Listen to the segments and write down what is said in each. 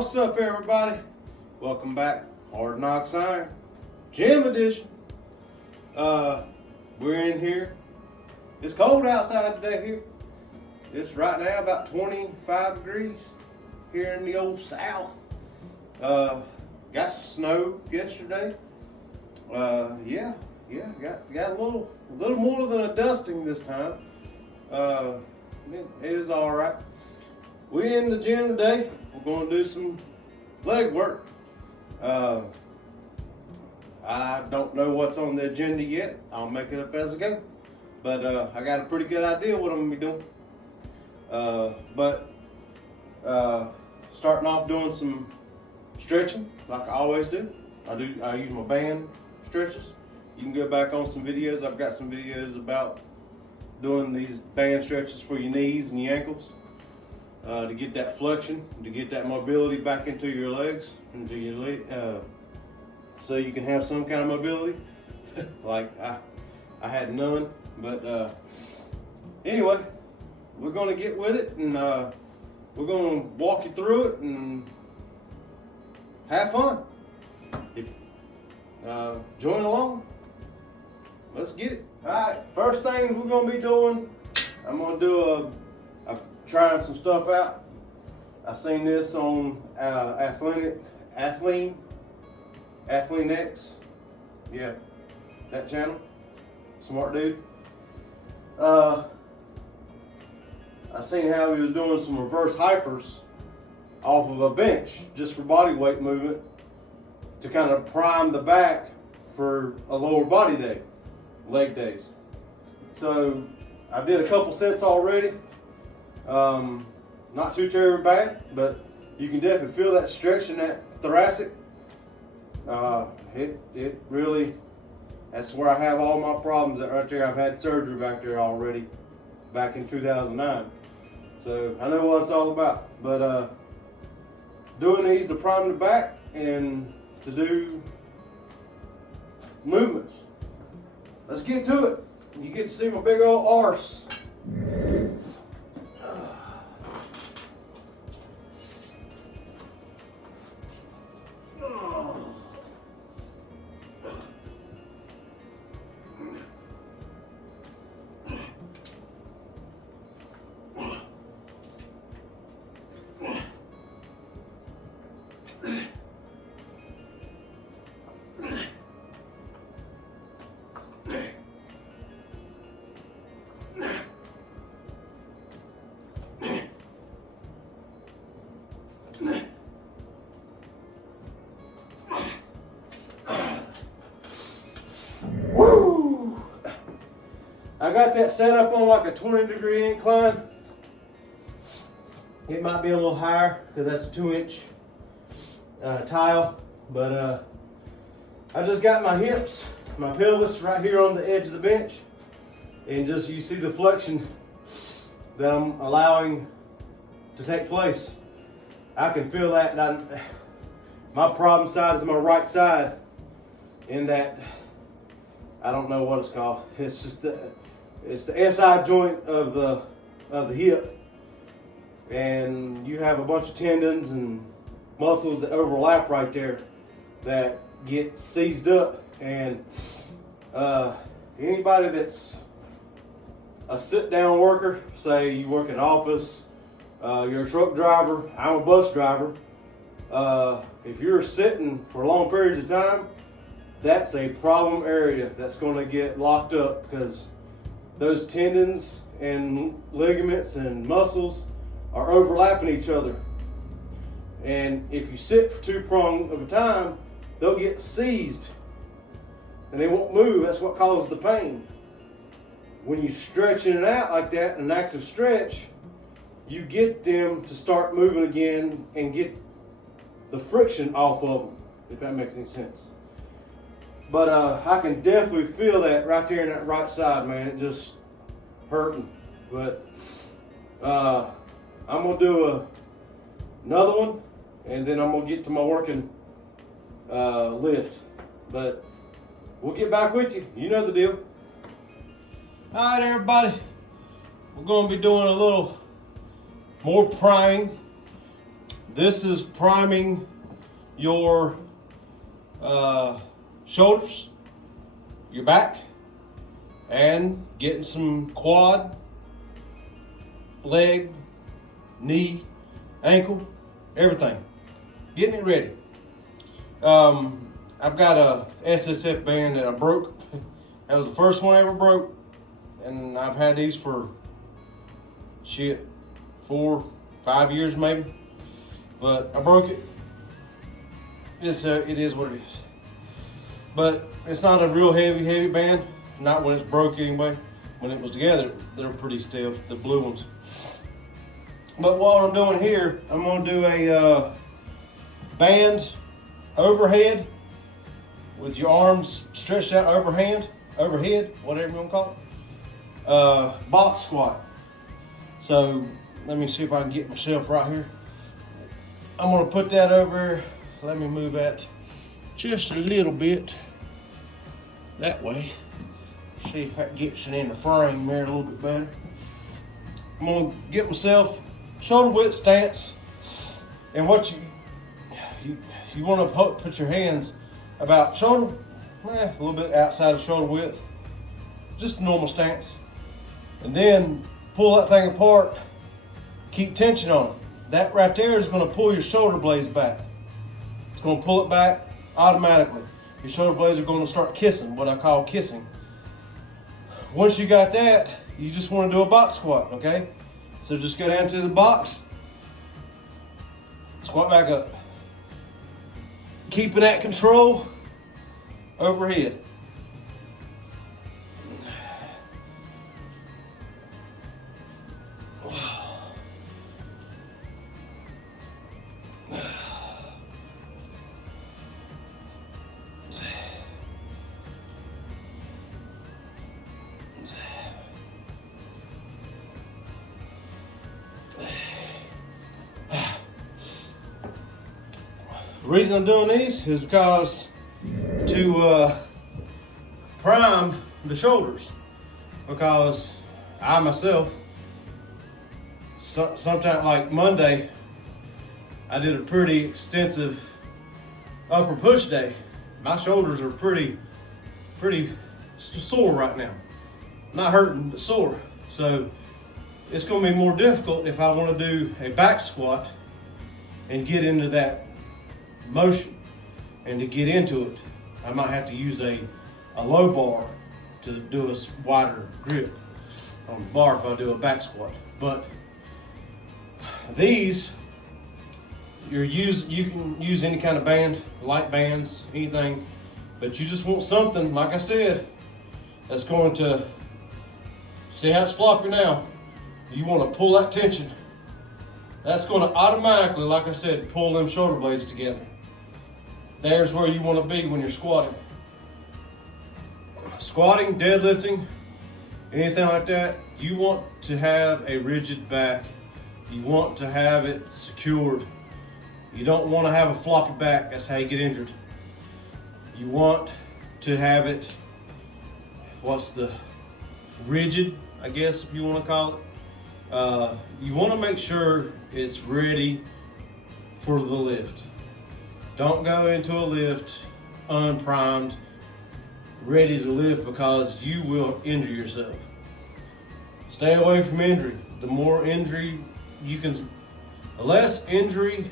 What's up, everybody? Welcome back, Hard Knocks Iron, Gym Edition. We're in here. It's cold outside today here. It's right now about 25 degrees here in the old South. Got some snow yesterday. Got a little more than a dusting this time. It is all right. We in the gym today. We're going to do some leg work. I don't know what's on the agenda yet. I'll make it up as I go. But I got a pretty good idea what I'm going to be doing. Starting off doing some stretching like I always do. I use my band stretches. You can go back on some videos. I've got some videos about doing these band stretches for your knees and your ankles. To get that flexion, to get that mobility back into your legs, into your leg, so you can have some kind of mobility. Like I had none, but anyway, we're gonna get with it, and we're gonna walk you through it and have fun. Join along. Let's get it. All right. First thing we're gonna be doing, I'm gonna do trying some stuff out. I seen this on Athlean X. Yeah, that channel. Smart dude. I seen how he was doing some reverse hypers off of a bench just for body weight movement to kind of prime the back for a lower body day, leg days. So I did a couple sets already. Not too terribly bad, but you can definitely feel that stretch in that thoracic. It really, that's where I have all my problems at right there. I've had surgery back there already, back in 2009. So I know what it's all about. But doing these to prime the back and to do movements. Let's get to it. You get to see my big old arse. Woo! I got that set up on like a 20-degree incline. It might be a little higher because that's a 2-inch tile, but I just got my hips, my pelvis right here on the edge of the bench, and just you see the flexion that I'm allowing to take place. I can feel that. My problem side is my right side, in that I don't know what it's called. It's just it's the SI joint of the hip, and you have a bunch of tendons and muscles that overlap right there that get seized up. And anybody that's a sit-down worker, say you work in an office, you're a truck driver, I'm a bus driver. If you're sitting for long periods of time, that's a problem area that's going to get locked up, because those tendons and ligaments and muscles are overlapping each other. And if you sit for too prolonged of a time, they'll get seized and they won't move. That's what causes the pain. When you stretching it out like that, an active stretch, you get them to start moving again and get the friction off of them, if that makes any sense. But I can definitely feel that right there in that right side, man. It just hurting. But I'm gonna do another one, and then I'm gonna get to my working lift. But we'll get back with you. You know the deal. All right, everybody. We're gonna be doing a little more priming. This is priming your shoulders, your back, and getting some quad, leg, knee, ankle, everything. Getting it ready. I've got a SSF band that I broke. That was the first one I ever broke. And I've had these for 4-5 years maybe. But I broke it. It is what it is. But it's not a real heavy band. Not when it's broke anyway. When it was together, they're pretty stiff, the blue ones. But what I'm doing here, I'm gonna do a band overhead with your arms stretched out overhead, whatever you wanna call it. Box squat. So let me see if I can get myself right here. I'm gonna put that over. Let me move that just a little bit that way. See if that gets it in the frame there a little bit better. I'm gonna get myself shoulder width stance, and what you want to put your hands about shoulder, a little bit outside of shoulder width, just a normal stance, and then pull that thing apart. Keep tension on it. That right there is going to pull your shoulder blades back. It's going to pull it back automatically. Your shoulder blades are going to start kissing, what I call kissing. Once you got that, you just want to do a box squat, okay? So just go down to the box, squat back up. Keeping that control overhead. The reason I'm doing these is because to prime the shoulders, because I myself, sometime like Monday, I did a pretty extensive upper push day. My shoulders are pretty sore right now. Not hurting, but sore. So it's going to be more difficult if I want to do a back squat and get into that motion. And to get into it, I might have to use a low bar to do a wider grip on the bar if I do a back squat. But these, you can use any kind of band, light bands, anything, but you just want something, like I said, that's going to, see how it's floppy now? You want to pull that tension. That's going to automatically, like I said, pull them shoulder blades together. There's where you want to be when you're squatting. Squatting, deadlifting, anything like that, you want to have a rigid back. You want to have it secured. You don't want to have a floppy back. That's how you get injured. You want to have it, rigid, I guess, if you want to call it. You want to make sure it's ready for the lift. Don't go into a lift unprimed, ready to lift, because you will injure yourself. Stay away from injury. The more injury you can, the less injury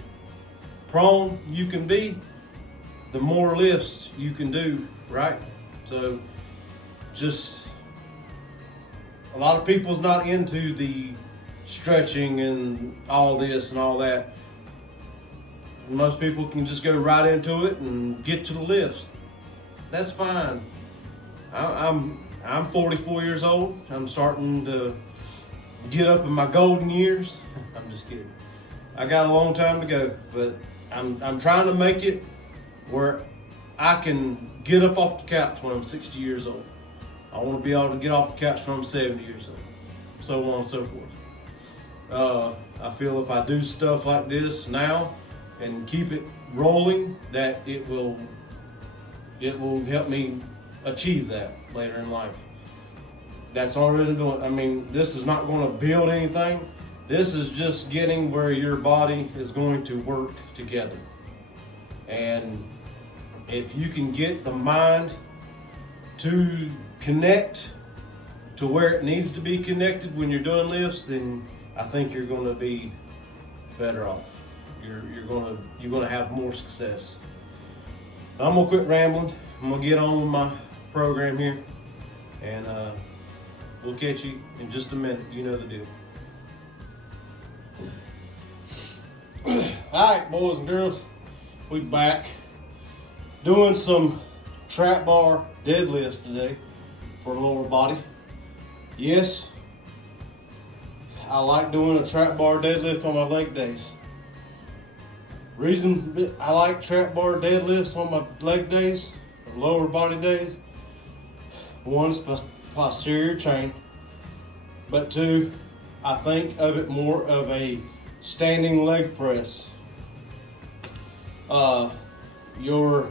prone you can be, the more lifts you can do, right? So just, a lot of people's not into the stretching and all this and all that. Most people can just go right into it and get to the lifts. That's fine. I'm 44 years old. I'm starting to get up in my golden years. I'm just kidding. I got a long time to go, but I'm trying to make it where I can get up off the couch when I'm 60 years old. I want to be able to get off the couch when I'm 70 years old, so on and so forth. I feel if I do stuff like this now and keep it rolling, that it will help me achieve that later in life. That's all there is to it. I mean, this is not going to build anything. This is just getting where your body is going to work together. And if you can get the mind to connect to where it needs to be connected when you're doing lifts, then I think you're going to be better off. You're going to have more success. I'm gonna quit rambling. I'm gonna get on with my program here, and we'll catch you in just a minute. You know the deal. All right, boys and girls, we back doing some trap bar deadlifts today for the lower body. Yes, I like doing a trap bar deadlift on my leg days. Reason I like trap bar deadlifts on my leg days, or lower body days, one is posterior chain, but two, I think of it more of a standing leg press. You're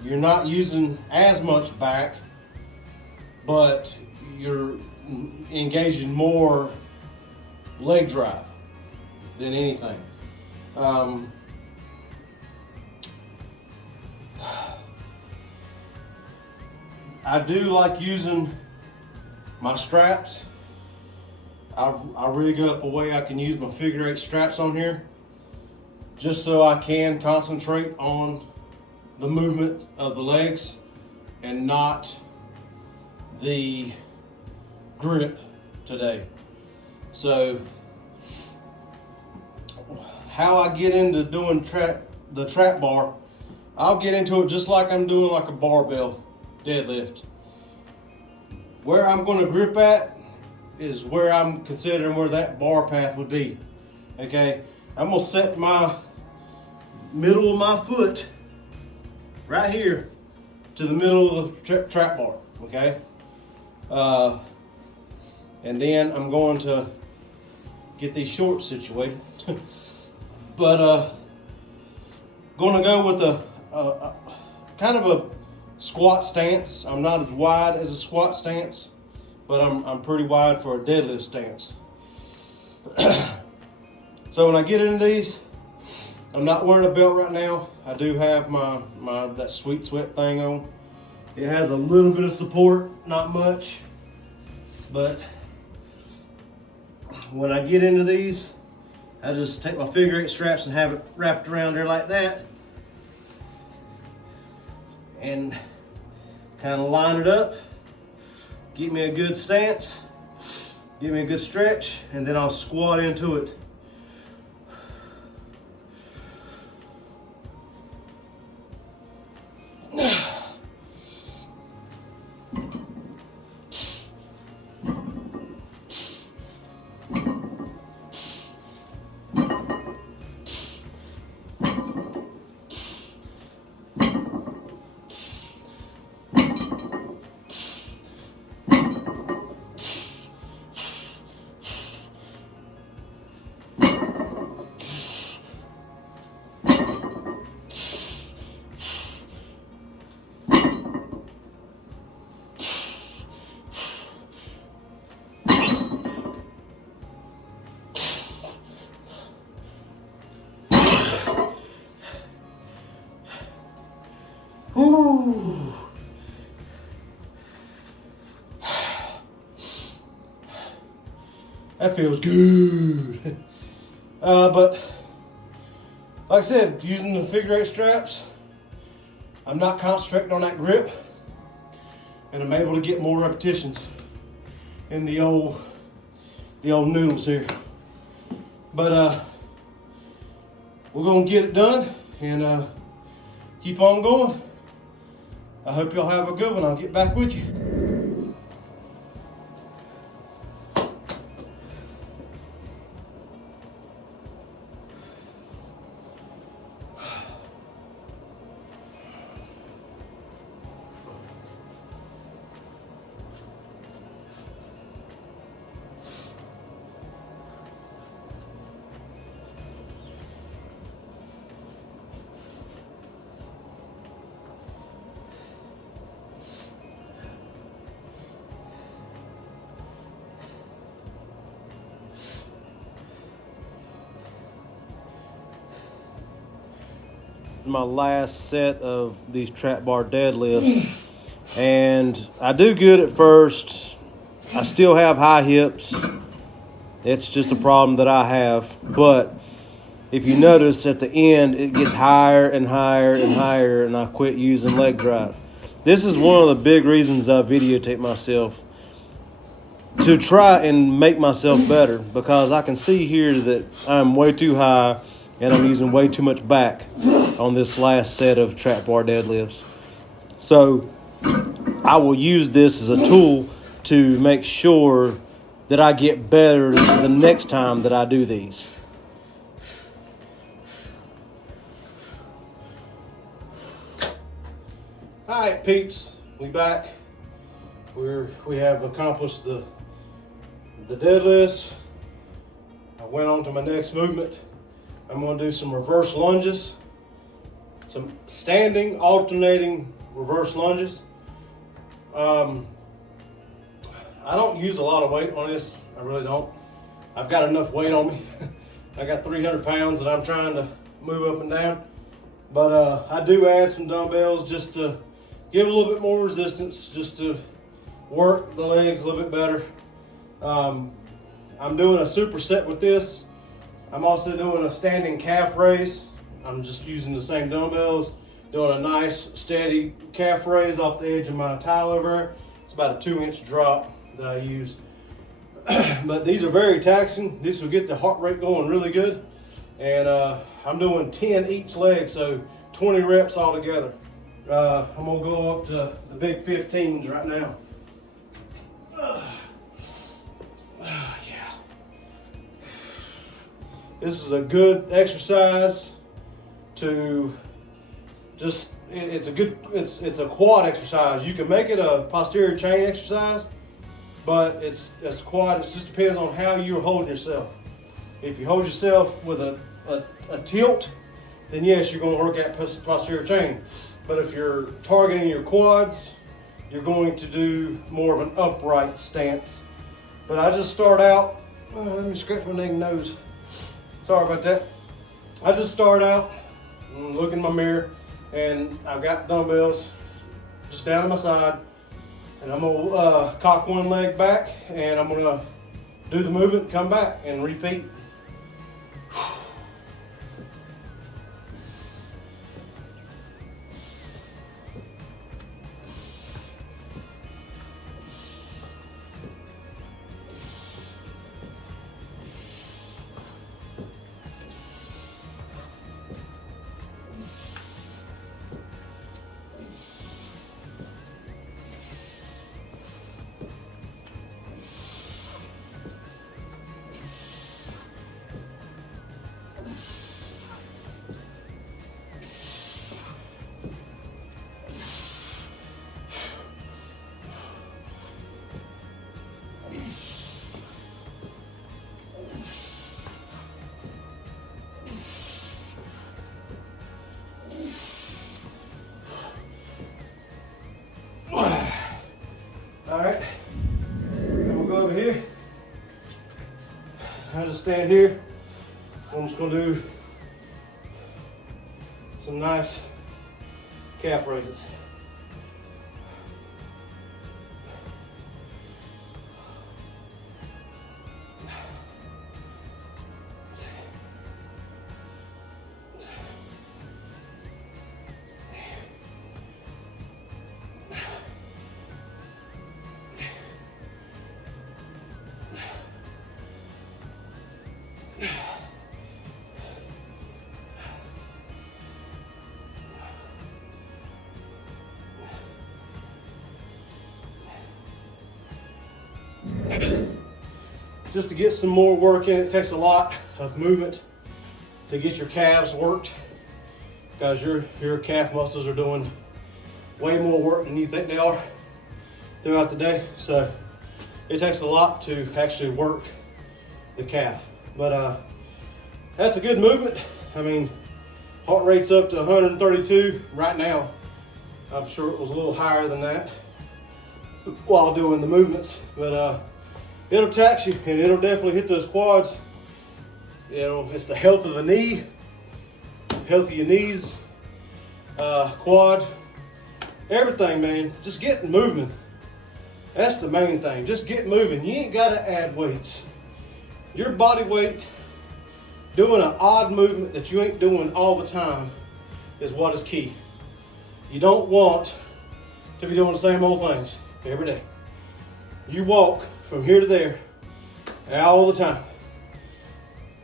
not using as much back, but you're engaging more leg drive than anything. I do like using my straps. I rig up a way I can use my figure 8 straps on here, just so I can concentrate on the movement of the legs and not the grip today. So how I get into doing the trap bar, I'll get into it just like I'm doing like a barbell deadlift. Where I'm going to grip at is where I'm considering where that bar path would be. Okay, I'm going to set my middle of my foot right here to the middle of the trap bar. Okay, and then I'm going to get these shorts situated. But going to go with a kind of a squat stance. I'm not as wide as a squat stance, but I'm pretty wide for a deadlift stance. So when I get into these, I'm not wearing a belt right now. I do have my that Sweet Sweat thing on. It has a little bit of support, not much, but when I get into these, I just take my figure 8 straps and have it wrapped around there like that, and kind of line it up, get me a good stance, give me a good stretch, and then I'll squat into it. Whew. That feels good. But like I said, using the figure 8 straps, I'm not concentrating on that grip, and I'm able to get more repetitions in the old noodles here. But we're gonna get it done and keep on going. I hope y'all have a good one. I'll get back with you. my last set of these trap bar deadlifts, and I do good at first. I still have high hips. It's just a problem that I have. But if you notice at the end, it gets higher and higher and higher, and I quit using leg drive. This is one of the big reasons I videotape myself, to try and make myself better, because I can see here that I'm way too high and I'm using way too much back on this last set of trap bar deadlifts. So I will use this as a tool to make sure that I get better the next time that I do these. All right, peeps, we back. We have accomplished the deadlifts. I went on to my next movement. I'm going to do some reverse lunges, some standing alternating reverse lunges. I don't use a lot of weight on this. I really don't. I've got enough weight on me. I got 300 pounds that I'm trying to move up and down. But I do add some dumbbells just to give a little bit more resistance, just to work the legs a little bit better. I'm doing a superset with this. I'm also doing a standing calf raise. I'm just using the same dumbbells, doing a nice steady calf raise off the edge of my tile over there. It's about a 2-inch drop that I use. But these are very taxing. This will get the heart rate going really good. And I'm doing 10 each leg, so 20 reps altogether. I'm gonna go up to the big 15s right now. Yeah. This is a good exercise to just, it's a quad exercise. You can make it a posterior chain exercise, but it's quad. It just depends on how you're holding yourself. If you hold yourself with a tilt, then yes, you're going to work at posterior chain. But if you're targeting your quads, you're going to do more of an upright stance. But I just start out, let me scratch my dang nose. Sorry about that. I just start out, look in my mirror, and I've got dumbbells just down to my side, and I'm gonna cock one leg back, and I'm gonna do the movement, come back, and repeat. All right, I'm gonna go over here. I just stand here. I'm just gonna do some nice calf raises. Just to get some more work in, it takes a lot of movement to get your calves worked, because your calf muscles are doing way more work than you think they are throughout the day. So it takes a lot to actually work the calf. But that's a good movement. I mean, heart rate's up to 132 right now. I'm sure it was a little higher than that while doing the movements, but it'll tax you, and it'll definitely hit those quads. You know, it's the health of the knee, health of your knees, quad, everything, man. Just get moving. That's the main thing. Just get moving. You ain't got to add weights. Your body weight, doing an odd movement that you ain't doing all the time is what is key. You don't want to be doing the same old things every day. You walk from here to there all the time.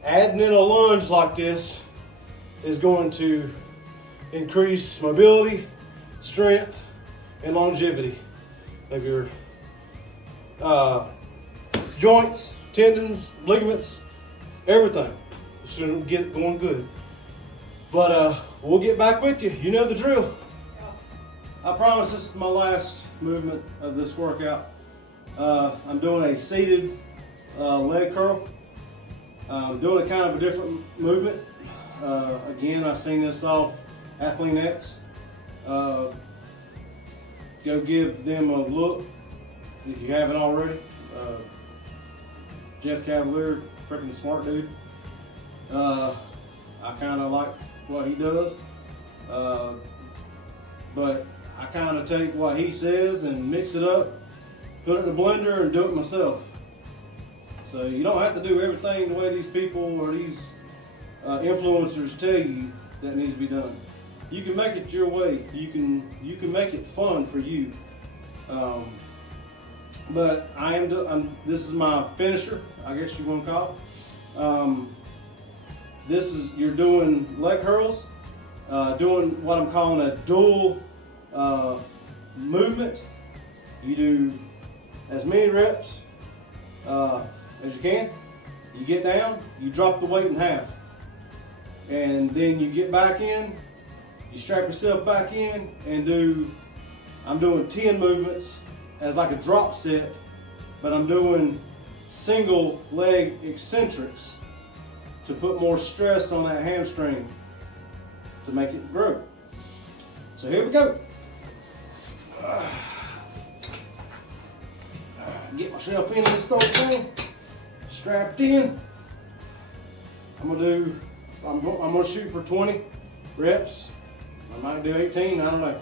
Adding in a lunge like this is going to increase mobility, strength, and longevity of your joints, tendons, ligaments, everything. So get it going good. But we'll get back with you. You know the drill. I promise this is my last movement of this workout. I'm doing a seated leg curl. I'm doing a kind of a different movement. Again, I seen this off Athlean X. Go give them a look if you haven't already. Jeff Cavalier, freaking smart dude. I kind of like what he does, but I kind of take what he says and mix it up, put it in a blender, and do it myself. So you don't have to do everything the way these people or these influencers tell you that needs to be done. You can make it your way. You can make it fun for you. But this is my finisher, I guess you want to call it. You're doing leg curls, doing what I'm calling a dual movement. You do as many reps as you can. You get down, you drop the weight in half, and then you get back in, you strap yourself back in and I'm doing 10 movements as like a drop set, but I'm doing single leg eccentrics to put more stress on that hamstring to make it grow. So here we go. Get myself into this whole thing, strapped in. I'm gonna shoot for 20 reps. I might do 18, I don't know.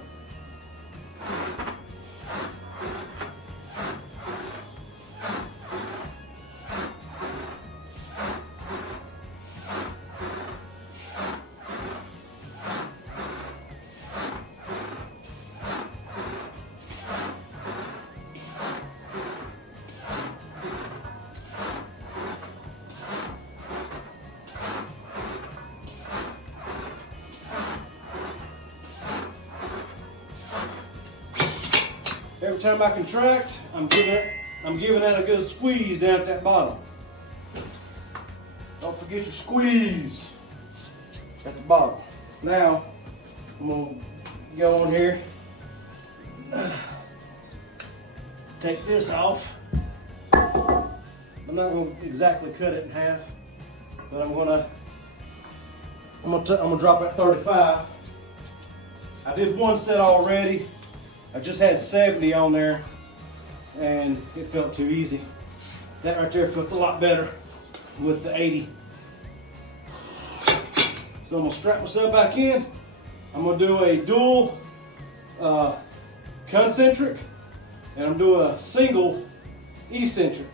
Every time I contract, I'm giving that a good squeeze down at that bottom. Don't forget your squeeze at the bottom. Now, I'm gonna go on here, take this off. I'm not gonna exactly cut it in half, but I'm gonna drop at 35. I did one set already. I just had 70 on there and it felt too easy. That right there felt a lot better with the 80. So I'm gonna strap myself back in. I'm gonna do a dual concentric and I'm doing a single eccentric.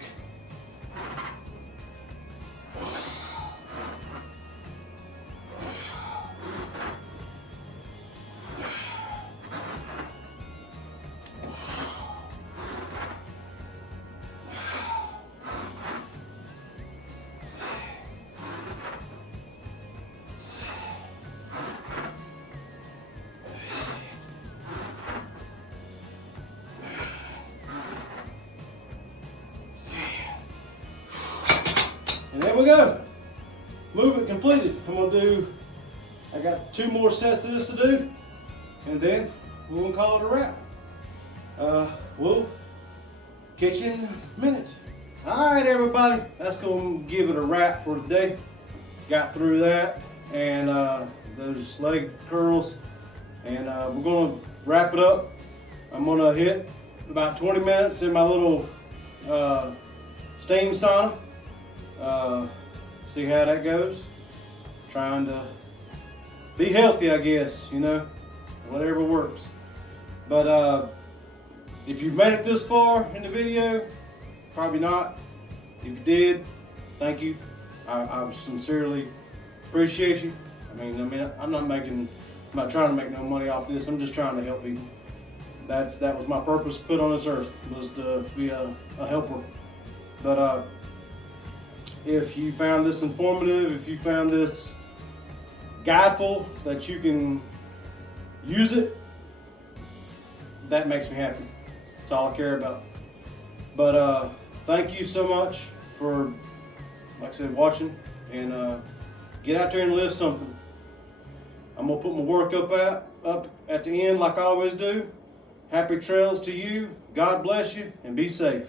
And there we go. Movement completed. I got 2 more sets of this to do, and then we're gonna call it a wrap. We'll catch you in a minute. All right, everybody, that's gonna give it a wrap for today. Got through that and those leg curls, and we're gonna wrap it up. I'm gonna hit about 20 minutes in my little steam sauna. See how that goes. Trying to be healthy, I guess, you know. whatever works. But if you've made it this far in the video, probably not. If you did, thank you. I sincerely appreciate you. I'm not trying to make no money off this. I'm just trying to help people. That was my purpose put on this earth, was to be a helper. But if you found this informative, if you found this guideful, that you can use it, that makes me happy. That's all I care about. But thank you so much for, like I said, watching, and get out there and live something. I'm gonna put my work up at the end like I always do. Happy trails to you. God bless you, and be safe.